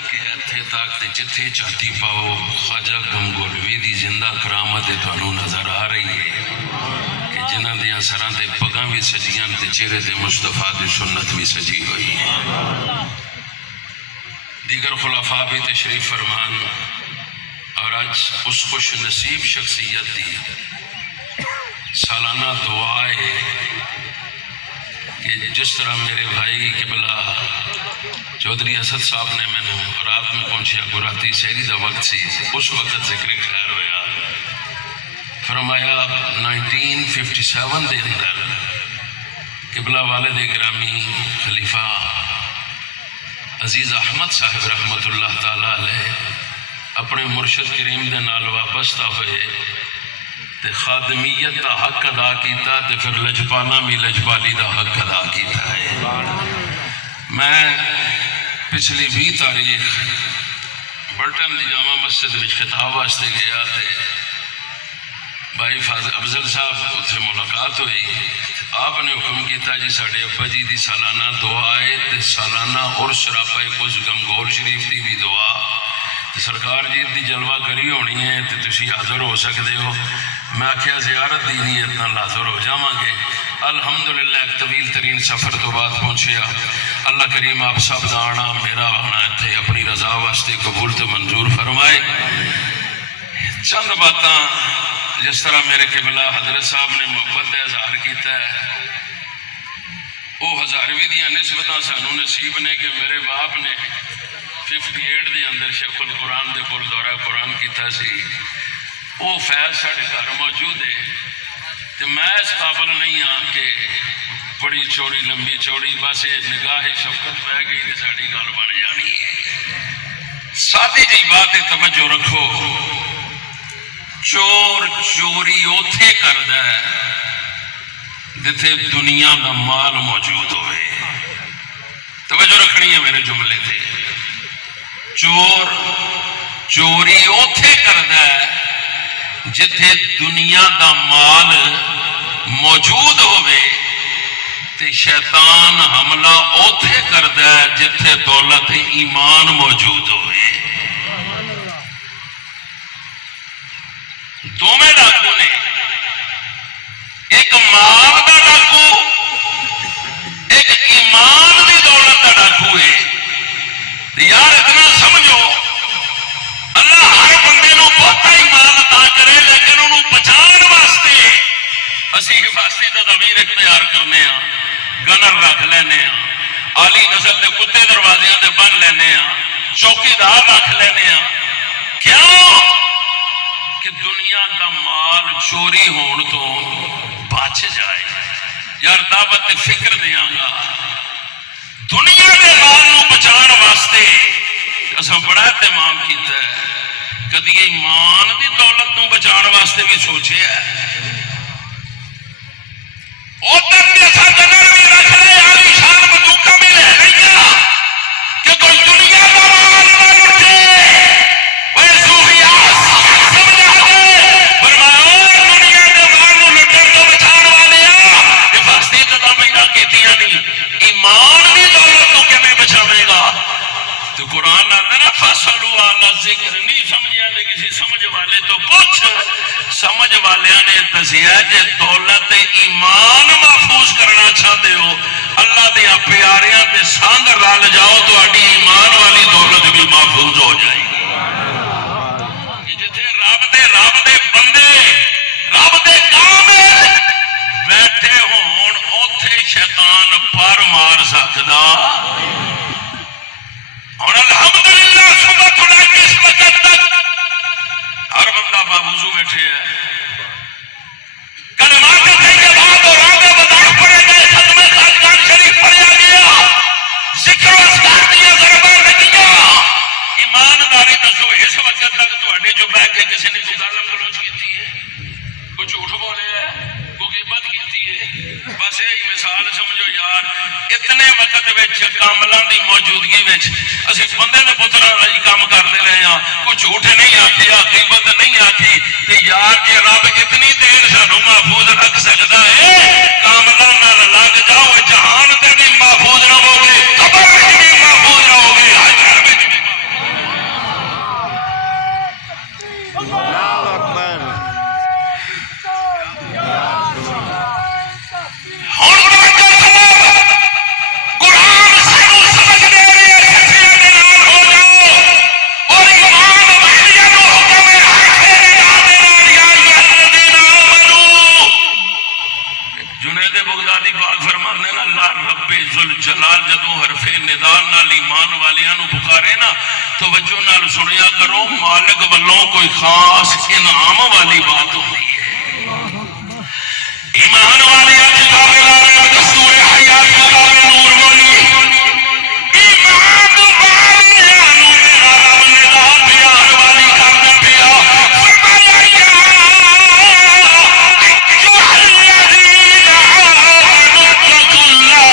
کہ اتھے تک جتھے چاہتی پاؤ خواجہ گنگولوی دی زندہ کرامت تانوں نظر آ رہی ہے کہ جنہاں دیاں سراں تے پگاں بھی سجیاں تے چہرے تے مصطفیٰ دی سنت بھی سجی ہوئی ہے. دیگر خلفاء بھی تشریف فرمان اور آج اس خوش نصیب شخصیت دی سالانہ دعا ہے کہ جس طرح میرے بھائی قبلہ چودھری اسد صاحب نے میں نے رات میں پہنچیا کو راتی سہری دا وقت سی اس وقت ذکر خیر ہویا فرمایا 1957 دے اندر قبلہ والد گرامی خلیفہ عزیز احمد صاحب رحمت اللہ تعالی علیہ اپنے مرشد کریم دے نال وابستہ ہوئے تے خادمیت دا حق ادا کیتا تے پھر لجپانا بھی لجپالی دا حق ادا کیتا ہے. میں پچھلی 20 تاریخ برٹن دی جامع مسجد وچ خطاب واسطے گیا تے بھائی افضل صاحب اتھے ملاقات ہوئی. آپ نے حکم کیتا جی ساڑھے ابا جی دی سالانہ دعا ہے تے سالانہ عرس راپے کچھ گنگول شریف دی بھی دعا سرکار جی دی جلوہ گری ہونی ہے تے تسی حاضر ہو سکتے ہو. میں آکھیا زیارت دی نہیں اتنا حاضر ہو جاواں گے. الحمدللہ ایک طویل ترین سفر تو بعد پہنچیا. اللہ کریم آپ سب دا آنا میرا آنا تھے اپنی رضا واسطے قبول تو منظور فرمائے. چند باتاں جس طرح میرے قبلہ حضرت صاحب نے محبت دا اظہار کیتا ہے وہ ہزارویں دیاں نسبتاں سانوں نصیب نے کہ میرے باپ نے 58 دے اندر شیخ القرآن دے کول دورہ قرآن کیتا سی. وہ فیض ساڑھے گھر موجود ہے تو میں اس قابل نہیں ہاں کہ بڑی چوڑی لمبی چوڑی بس نگاہ شفقت پہ گئی تو ساڑھی گل بن جانی ہے. سادی جی بات توجہ رکھو. چور چوری اوتھے کردا ہے جتھے دنیا دا مال موجود ہوئے. توجہ رکھنی ہے میرے جملے تھے. چور چوری اوتھے کردا ہے جتھے دنیا دا مال موجود ہوئے تے شیطان حملہ اوتھے کردا ہے جتھے دولت ایمان موجود ہوئے. دوویں ڈاکو نے ایک مال دا ڈاکو ایک ایمان دی دولت دا ڈاکو ہے. یار اتنا سمجھو اللہ ہر بندے نو بہت ہی مال عطا کرے لیکن انہوں بچان واسطے اسی حفاظتی تدابیر اختیار کرنے ہاں. گنر رکھ لینے ہاں. عالی نسل دے کتے دروازیاں دے بن لینے ہاں. چوکیدار رکھ لینے ہاں. کیوں کہ دنیا دا مال چوری ہون تو بچ جائے. یار دعوت فکر دیاں گا دنیا کے مال نو بچان واسطے اساں بڑا اہتمام کیتا ہے. کدی ایمان دی دولت نو بچان واسطے بھی سوچے ہے. ادھر بھی اساں گنر بھی رکھ لے عالی شان بندوقاں بھی لے لیا کہ کوئی دنیا دا مال نہ لٹے. اوے صوفیاء سمجھا دے فرمایا دنیا دے مال نو لٹن تو بچان والے حفاظتی تدابیر کیتیاں نہیں. ایمان دی دولت تو کیویں بچاوے گا؟ تو قرآن آتا نا فصلوا علی ذکر. نہیں سمجھا دے کسی سمجھ والے تو پوچھ. سمجھ والیاں نے دسیا جے دولت ایمان محفوظ کرنا چاہتے ہو اللہ دیا پیاریاں تے سنگ رل جاؤ تو اڈی ایمان والی دولت بھی محفوظ ہو جائے گی. جتھے رب دے بندے رب دے کامل بیٹھے ہون اوتھے شیطان پر مار سکدا. اور الحمدللہ صبح کھلا کے اس وقت تک ہر بندہ باوضو بیٹھے ہے. کلمات پڑھنے کے بعد اور آگے بدار پڑے گئے ختم خاقان شریف پڑھا گیا ذکر و اذکار دیا ضرباں لگیاں. ایمانداری دسو اس وقت تک تواڈے جو بیٹھ کے کسی نے کوئی گالاں گلوچ کیتی ہے کوئی جھوٹ بولے ہے کوئی غیبت کیتی ہے؟ بس یہی مثال سمجھو یار. اتنے وقت وچ کاملاں دی موجودگی وچ اسی بندے دے پتراں لئی کام کردے رہے ہاں. کوئی جھوٹ نہیں آکھیا غیبت نہیں آکھی تے یار جے رب اتنی دیر سانوں محفوظ رکھ سکدا ہے کاملاں نال لگ جاؤ جہان تے بھی محفوظ رہو گے قبر وچ بھی محفوظ رہو گے حشر وچ بھی. پکارے نا توجہ نال سنیا کرو، مالک والوں کوئی خاص انعام والی بات ہوتی ہے۔ ایمان والے کتاب لا دستور حیات کتاب نور بولی، ایمان والے میرا رب نے دا پیار والی کرنا پیا، فرمایا یا ایھا الذین آمنوا اتقوا اللہ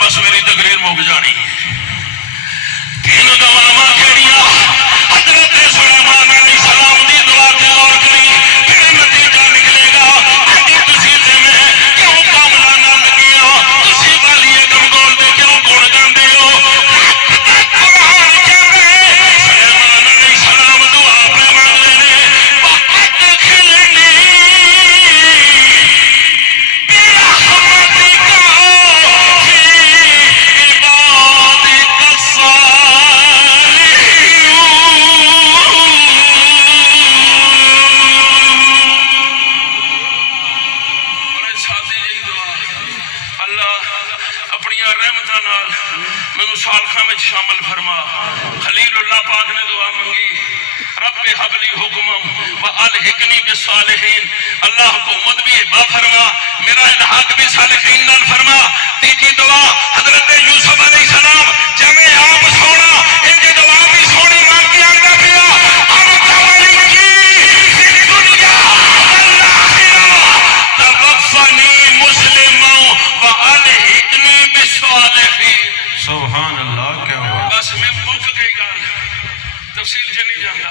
بس میری تقریر مک جانی۔ تین دعاواں کہڑیاں؟ حضرت سلیمان علیہ السلام دی دعا تے غور کری، پھر نتیجہ نکلے گا کہ تسی تے میں کیوں کام نہ لگیا، تسی والی کمزور دے کیوں گن گاندے ہو۔ قرآن کہندے سلیمان علیہ السلام دعا پہ مانگے نے، وَأَدْخِلْنِی برحمتک میں شامل فرما۔ خلیل اللہ پاک نے دعا منگی، رب حبلی حکمم و الحقنی بالصالحین، اللہ حکومت بھی عطا فرما، میرا الحاق بھی صالحین نال فرما۔ تیجی دعا حضرت یوسف علیہ السلام جمع آپ سونا، ان کی دعا بھی سونے مانگ کے آگا پیا، انت ملکی فی الدنیا والآخرہ توفنی مسلما و الحقنی بالصالحین۔ سبحان اللہ، کیا ہوا؟ بس میں مک گئی گل، تفصیل چ نہیں جانا۔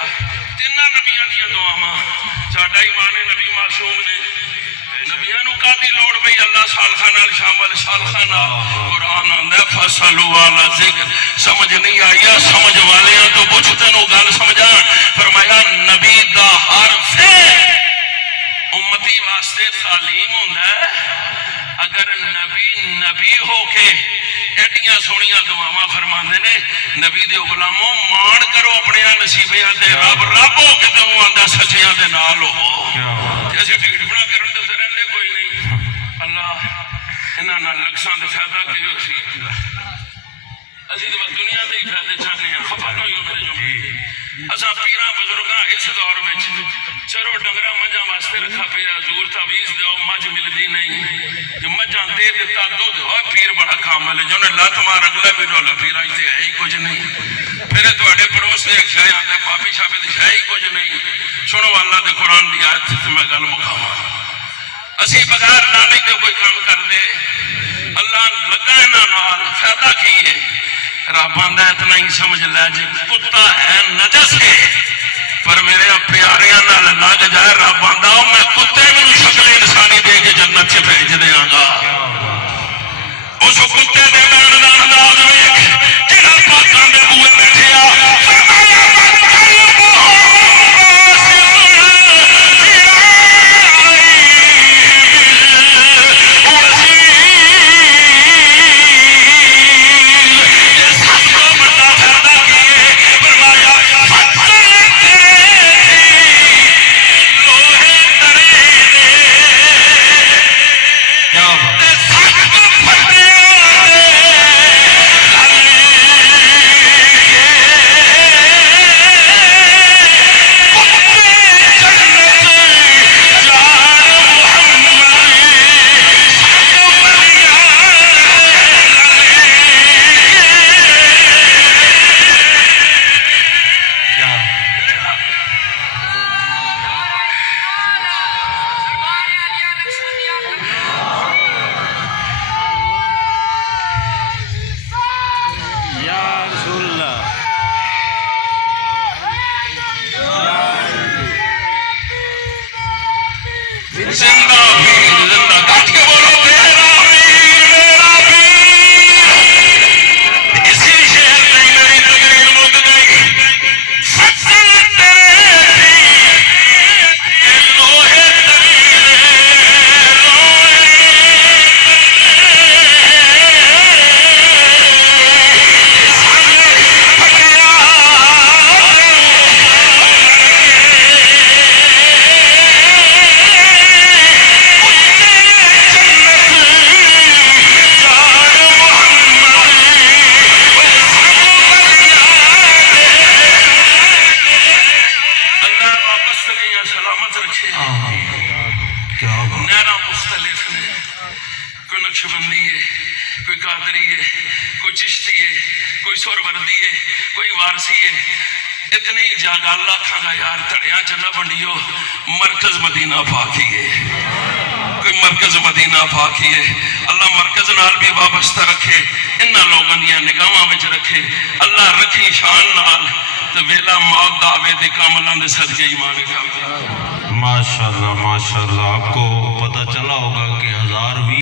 تینوں نبیاں دیا دعاواں، ساڈا ایمان نبی معصوم نے، نبیاں نو کادی لوڑ پئی؟ اللہ سالخاں نال شامل، سالخاں نال قرآن آندا فصلوا علی ذکر۔ سمجھ نہیں آئی؟ سمجھ والیاں تو پوچھ تینوں گل سمجھان۔ فرمایا نبی دا حرف امتی واسطے تعلیم ہوندا ہے۔ اگر نبی ہو کے ایڈیاں سونیاں دعاواں فرماندے نے، نبی دے غلاموں مان کرو اپنے نصیبیاں دے، رب ہو کے تم آندا سچیاں دے نال ہو۔ اسی ٹکٹ بنا کرن تے رہندے کوئی نہیں۔ اللہ انہاں نال لکھاں دے فائدہ کیو سی، اسی تے دنیا دے ہی فائدے چاہنے ہیں۔ خفا نہ ہوئیو میرے جملے، اساں پیراں بزرگاں اس دور وچ چرو ڈنگرا مجھاں واسطے رکھا پیا، حضور تعویذ دیو، مجھ ملدی نہیں، جو مجھاں دے دیتا دودھ ہو، پیر بڑا کامل ہے، جو نے لات مار اگلا بھی ڈولا پیرا ہی ہے ہی کچھ نہیں۔ پھر تواڈے پڑوس دے ایک شے آندے پاپی شاپی دی شے ہی کچھ نہیں۔ سنو اللہ دے قرآن دی آیت تے میں گل مکاواں۔ اسی بغیر لالچ دے کوئی کام کر دے، اللہ لگا انہاں نال فائدہ کی ہے؟ رب آندا اتنا ہی سمجھ لے جے کتا ہے نجس ہے پر میرے پیاریاں نال لگ جائے، رب آندا میں کتے نوں شکل انسانی دے کے جنت چ بھیج دیاں گا۔ اس کتے دے بین دا انداز ویکھ جڑا پاکاں دے بوئے بیٹھیا، فرمایا نقشبندی ہے، کوئی قادری ہے، کوئی چشتی ہے، کوئی سہروردی ہے، کوئی وارسی ہے. اتنی جاگہ اللہ کھا گا یار تھڑیاں چنہ بنڈیو مرکز مدینہ پاکی ہے. کوئی مرکز مدینہ پاکی ہے. اللہ مرکز نال بھی وابستہ رکھے، انہاں لوگوں دیا نگاہاں وچ رکھے. اللہ رکھی شان نال تے ویلا موت دعوے دے کاملاں دے صدقے ایمان کامل. ماشاءاللہ ماشاءاللہ. آپ کو